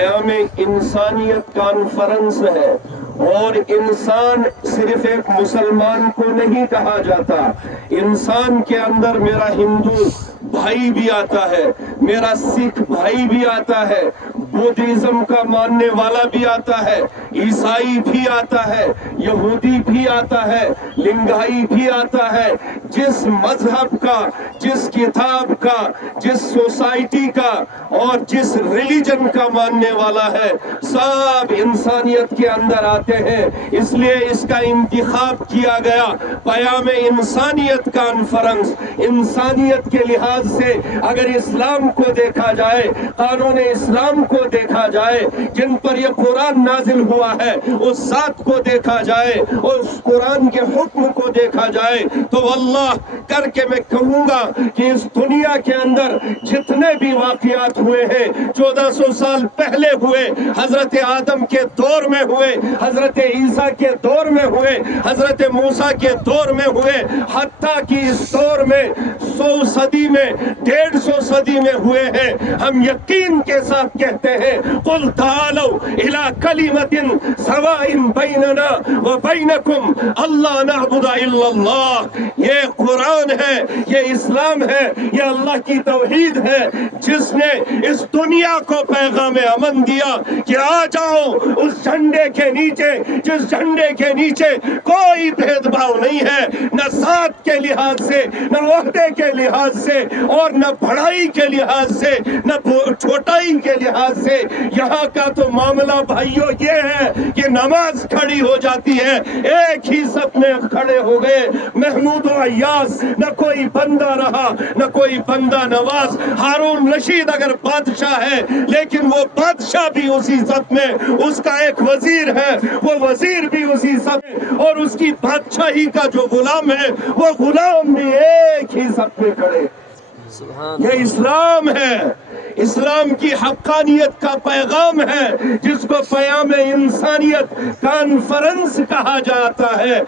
پیام انسانیت کانفرنس ہے، اور انسان صرف ایک مسلمان کو نہیں کہا جاتا، انسان کے اندر میرا ہندو بھائی بھی آتا ہے، میرا سکھ بھائی بھی آتا ہے، بدھزم کا ماننے والا بھی آتا ہے، عیسائی بھی آتا ہے، یہودی بھی آتا ہے، لنگائی بھی آتا ہے۔ جس مذہب کا، جس کتاب کا، جس سوسائٹی کا اور جس ریلیجن کا ماننے والا ہے، سب انسانیت کے اندر آتے ہیں۔ اس لیے اس کا انتخاب کیا گیا پیام انسانیت کانفرنس۔ انسانیت کے لحاظ سے اگر اسلام کو دیکھا جائے، قانون اسلام کو دیکھا جائے، جن پر یہ قرآن نازل ہوا ہے اس ذات کو دیکھا جائے اور اس قرآن کے حکم کو دیکھا جائے، تو واللہ کر کے میں کہوں گا کہ اس دنیا کے اندر جتنے بھی واقعات ہوئے ہیں 1400 سال پہلے ہوئے، حضرت آدم کے دور میں ہوئے، حضرت عیسیٰ کے دور میں ہوئے، حضرت موسیٰ کے دور میں ہوئے، حتیٰ کہ اس دور میں 100 صدی میں 150 صدی میں ہوئے ہیں، ہم یقین کے ساتھ کہتے ہیں قُلْ تَعَالَوْا إِلَىٰ كَلِمَةٍ سَوَاءٍ بَيْنَنَا وَبَيْنَكُمْ أَلَّا نَعْبُدَ إِلَّا اللَّهَ۔ یہ قرآن ہے، یہ اسلام ہے، یہ اللہ کی توحید ہے، جس نے اس دنیا کو پیغام امن دیا کہ آ جاؤ اس جھنڈے کے نیچے، جس جھنڈے کے نیچے کوئی بھید بھاؤ نہیں ہے، نہ ذات کے لحاظ سے، نہ عہدے کے لحاظ سے، اور نہ بڑائی کے لحاظ سے، نہ چھوٹائی کے لحاظ سے۔ یہاں کا تو معاملہ بھائیو یہ ہے کہ نماز کھڑی ہو جاتی ہے، ایک ہی صف میں کھڑے ہو گئے، محمود و عیاض، نہ کوئی بندہ رہا نہ کوئی بندہ نواز۔ ہارون رشید اگر بادشاہ ہے لیکن وہ بادشاہ بھی اسی صف میں، اس کا ایک وزیر ہے وہ وزیر بھی اسی صف میں، اور اس کی بادشاہی کا جو غلام ہے وہ غلام بھی ایک ہی صف میں کھڑے۔ یہ اسلام ہے، اسلام کی حقانیت کا پیغام ہے، جس کو پیام انسانیت کانفرنس کہا جاتا ہے۔